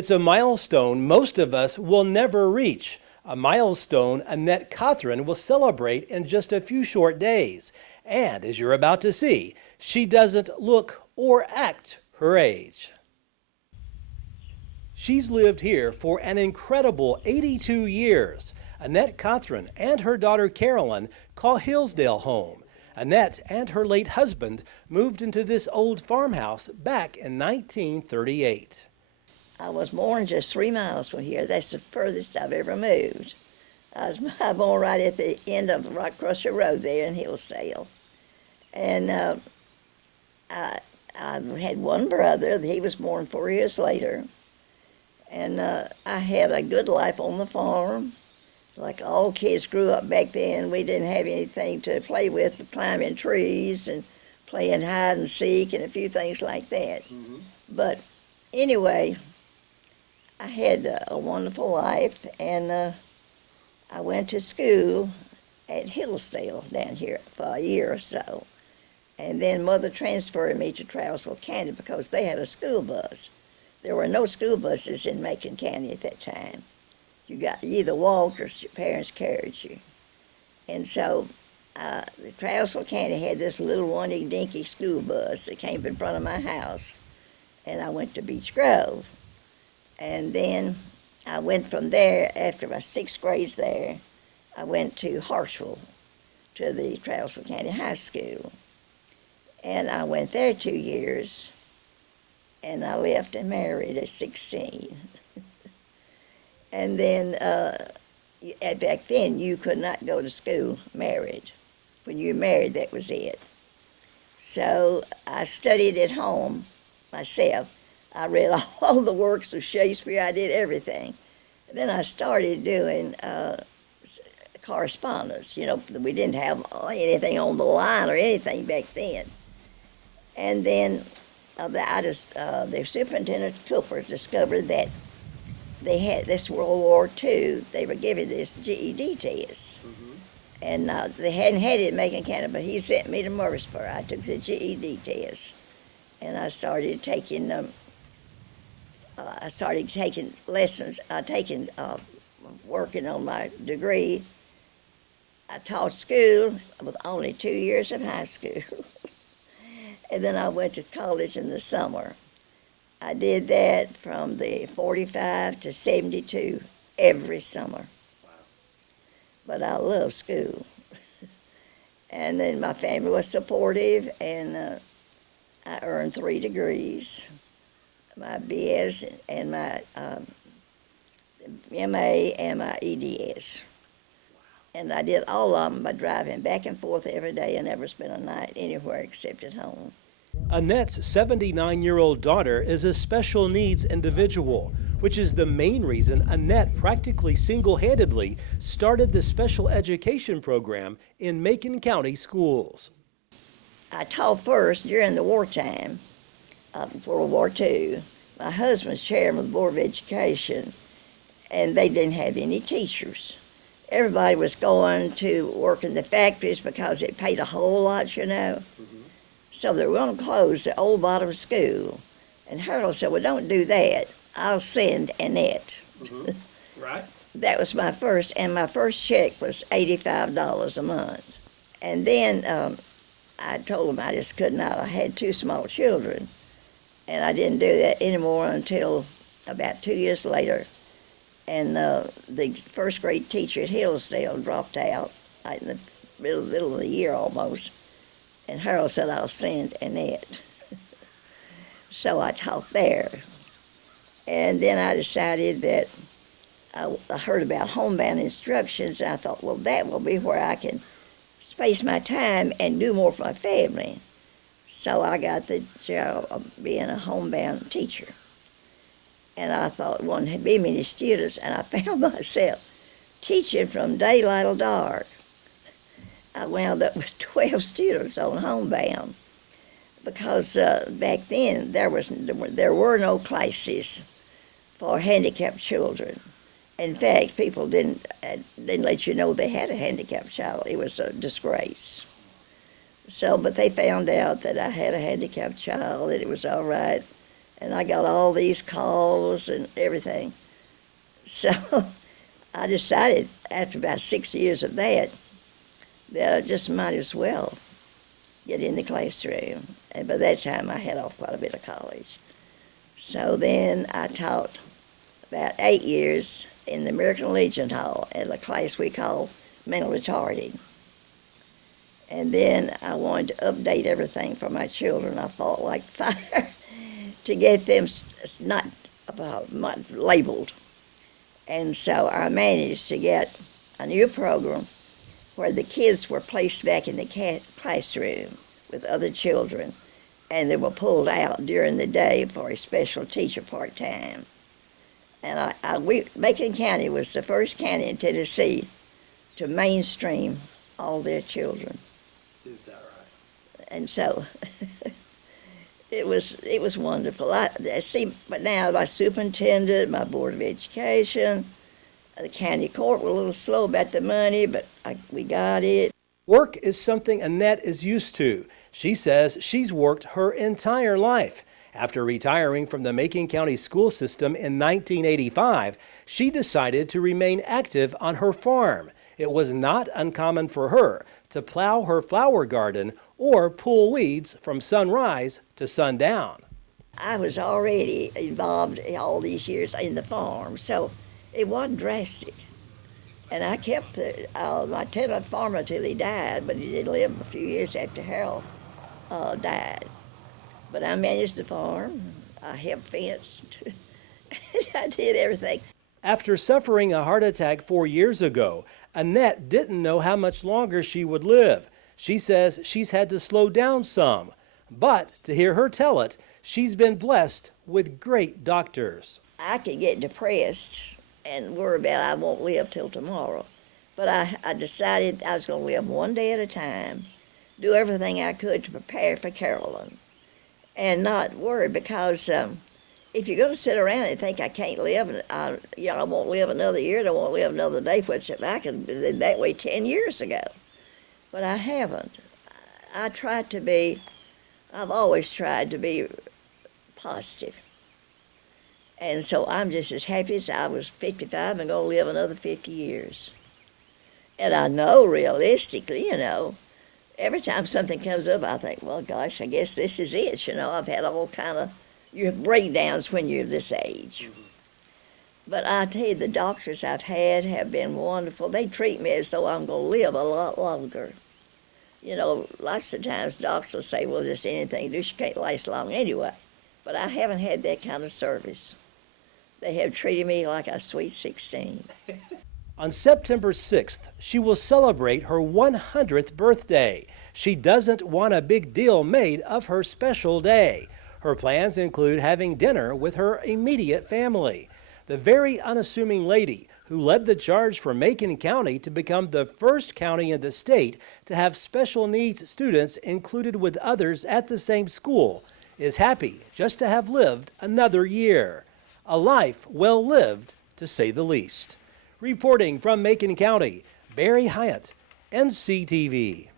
It's a milestone most of us will never reach. A milestone Annette Cothron will celebrate in just a few short days. And as you're about to see, she doesn't look or act her age. She's lived here for an incredible 82 years. Annette Cothron and her daughter Carolyn call Hillsdale home. Annette and her late husband moved into this old farmhouse back in 1938. I was born just 3 miles from here. That's the furthest I've ever moved. I was born right at the end of right across the road there in Hillsdale. And I had one brother. He was born 4 years later. And I had a good life on the farm. Like all kids grew up back then, we didn't have anything to play with but climbing trees and playing hide and seek and a few things like that. Mm-hmm. But anyway, I had a wonderful life, and I went to school at Hillsdale down here for a year or so. And then Mother transferred me to Trousdale County because they had a school bus. There were no school buses in Macon County at that time. You either walked or your parents carried you. And so the Trousdale County had this little one-dinky school bus that came in front of my house, and I went to Beech Grove. And then I went from there, after my 6th grade there, I went to Hartsville, to the Trousdale County High School. And I went there 2 years, and I left and married at 16. And then, back then, you could not go to school married. When you married, that was it. So I studied at home myself. I read all the works of Shakespeare. I did everything. And then I started doing correspondence. You know, we didn't have anything on the line or anything back then. And then the superintendent Cooper discovered that they had this World War II. They were giving this GED test. Mm-hmm. And they hadn't had it in Macon County, but he sent me to Murfreesboro. I took the GED test, and I started taking lessons, working on my degree. I taught school with only 2 years of high school. And then I went to college in the summer. I did that from the 45 to 72 every summer. Wow. But I love school. And then my family was supportive, and I earned 3 degrees, my BS and my MA and my EDS. And I did all of them by driving back and forth every day and never spent a night anywhere except at home. Annette's 79-year-old daughter is a special needs individual, which is the main reason Annette practically single-handedly started the special education program in Macon County schools. I taught first during the wartime, World War II. My husband's chairman of the Board of Education, and they didn't have any teachers. Everybody was going to work in the factories because it paid a whole lot, you know. Mm-hmm. So they were going to close the old bottom school. And Harold said, well, don't do that. I'll send Annette. Mm-hmm. Right. That was my first, and my first check was $85 a month. And then I told him I just could not. I had 2 small children, and I didn't do that anymore until about 2 years later. And the 1st grade teacher at Hillsdale dropped out like in the middle of the year almost. And Harold said, I'll send Annette. So I taught there. And then I decided that I heard about homebound instructions, and I thought, well, that will be where I can space my time and do more for my family. So I got the job of being a homebound teacher. And I thought, well, there had been many students, and I found myself teaching from daylight till dark. I wound up with 12 students on homebound because back then there were no classes for handicapped children. In fact, people didn't let you know they had a handicapped child. It was a disgrace. So, but they found out that I had a handicapped child, and it was all right. And I got all these calls and everything. So I decided after about 6 years of that I just might as well get in the classroom. And by that time I had off quite a bit of college. So then I taught about 8 years in the American Legion Hall at a class we call mental retarded. And then I wanted to update everything for my children. I fought like fire to get them not labeled. And so I managed to get a new program where the kids were placed back in the classroom with other children, and they were pulled out during the day for a special teacher part-time. And Macon County was the first county in Tennessee to mainstream all their children. Is that right? And so it was wonderful. But now my superintendent, my board of education, the county court were a little slow about the money, but we got it. Work is something Annette is used to. She says she's worked her entire life. After retiring from the Macon County school system in 1985, she decided to remain active on her farm. It was not uncommon for her to plow her flower garden or pull weeds from sunrise to sundown. I was already involved all these years in the farm, so it wasn't drastic. And I kept my tenant farmer until he died, but he did live a few years after Harold died. But I managed the farm, I helped fence, I did everything. After suffering a heart attack 4 years ago, Annette didn't know how much longer she would live. She says she's had to slow down some, but to hear her tell it, she's been blessed with great doctors. I could get depressed and worry about I won't live till tomorrow. But I decided I was going to live one day at a time, do everything I could to prepare for Carolyn, and not worry, because if you're going to sit around and think I can't live, and I won't live another year, I won't live another day, which I could have been that way 10 years ago. But I haven't. I've always tried to be positive. And so I'm just as happy as I was 55 and going to live another 50 years. And I know realistically, every time something comes up, I think, well, gosh, I guess this is it. I've had all kind of breakdowns when you're this age. But I tell you, the doctors I've had have been wonderful. They treat me as though I'm going to live a lot longer. Lots of times doctors say, well, just anything you do, she can't last long anyway. But I haven't had that kind of service. They have treated me like a sweet 16. On September 6th, she will celebrate her 100th birthday. She doesn't want a big deal made of her special day. Her plans include having dinner with her immediate family. The very unassuming lady who led the charge for Macon County to become the first county in the state to have special needs students included with others at the same school is happy just to have lived another year. A life well lived, to say the least. Reporting from Macon County, Barry Hyatt, NCTV.